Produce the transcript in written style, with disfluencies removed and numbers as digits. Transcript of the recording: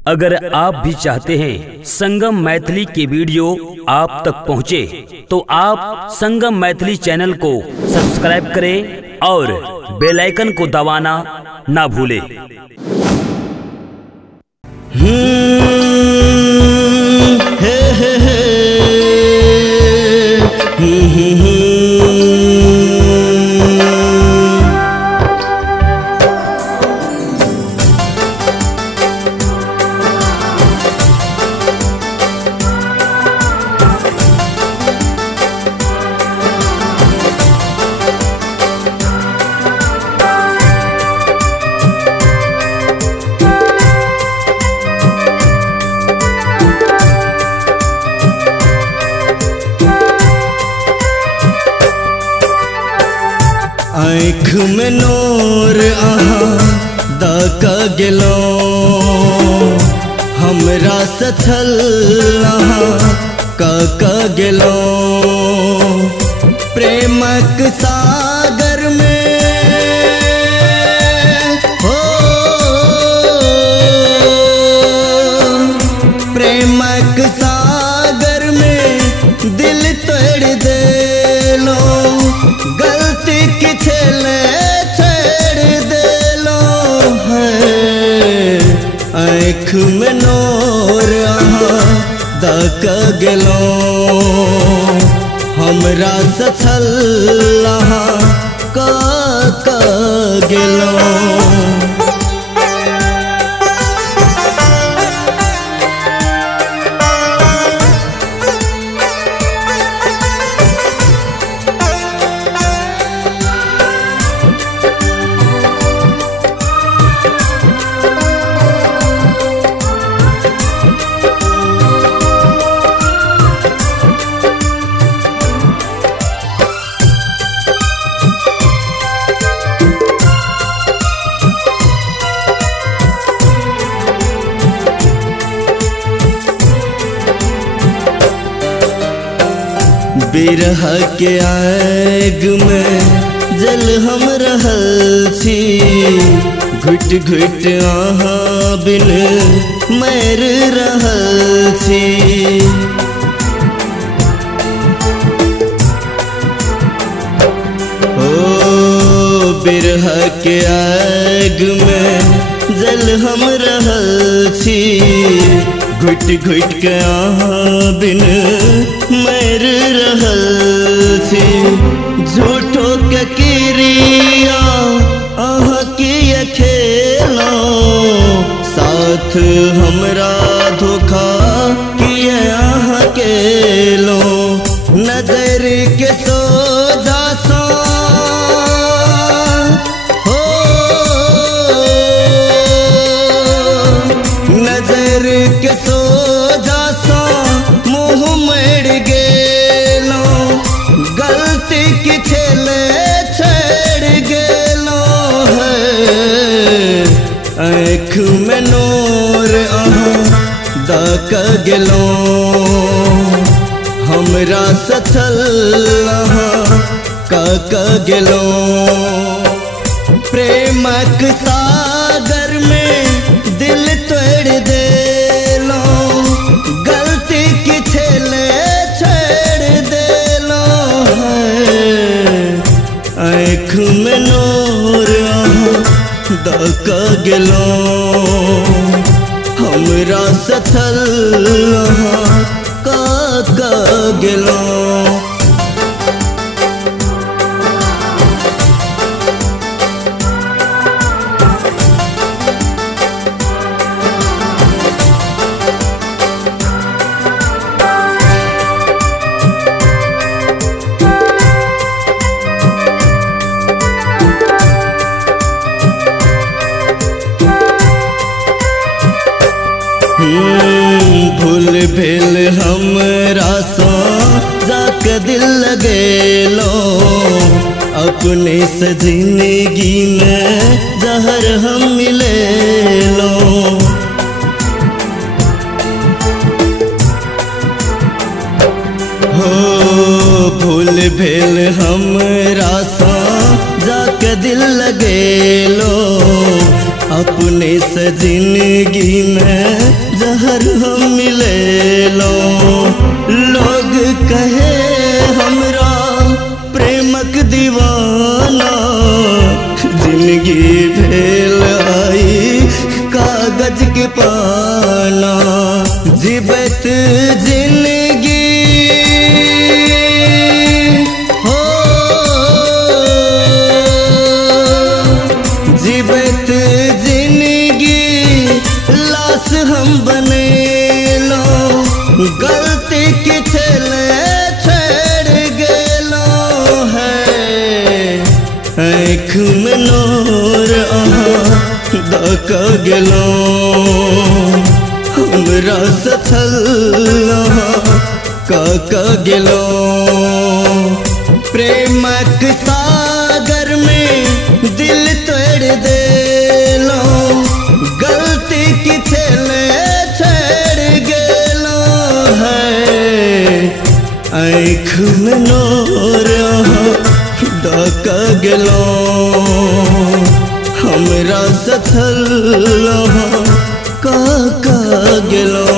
अगर आप भी चाहते हैं संगम मैथिली के वीडियो आप तक पहुंचे, तो आप संगम मैथिली चैनल को सब्सक्राइब करें और बेल आइकन को दबाना ना भूलें। आँख में नोर अहाँ दक गेलो, हमरा से छल अहाँ कक गेलो। प्रेमक सागर में हो, प्रेमक सागर में दिल तोड़ देलो। गलती की छेले छेड़ देलो है। आँख में नोर अहाँ दक गेलो, हमरा से छल अहाँ कक गेलो। बिरह के आग में जल हम रहल छी, घुट घुट अहाँ बिन मर रहल छी। ओ बिरह के आग में जल हम रहल छी, घुट घुट के अहाँ बिन मर रहल छी। झूठो के किरिया अहाँ किए खेलो, साथ हमरा धोखा किए अहाँ केलो। नजर के सोझा सा हो, नजर के सोझा सा मुँह मर गेलो। गलती की छेले छेड़ गेलो है। आँख में नोर अहाँ दक गेलो, हमरा से छल अहाँ कक गेलो। प्रेमक सागर में दिल तोड़ देलो। गलती की छेले छेड़ देलो है। आँख में नोर अहाँ दक गेलो, हमरा से छल अहाँ कक गेलो। भूल भेल हमरा सा जाके दिल लगेलो। अपने से जिंदगी में जहर हम मिलेलो। हो भूल भेल हमरा सा जाके दिल लगेलो। अपने से जिंदगी में जहर हम मिले लो। लोग कहे हमरा प्रेमक दीवाना, जिंदगी भेल आई कागज के पाना। जीबत जिंदगी हो, जीबत जिंदगी लाश हम बने लो। गलती की छेले छेड़ गेलो है, आँख में नोर अहाँ दक गेलो। हमरा सथल का गेलो। प्रेमक सागर में दिल तोड़ देलो। गलती की छेले छेड़ गेलो है, आँख में नोर दक गेलो। हमरा सथल का गेलो।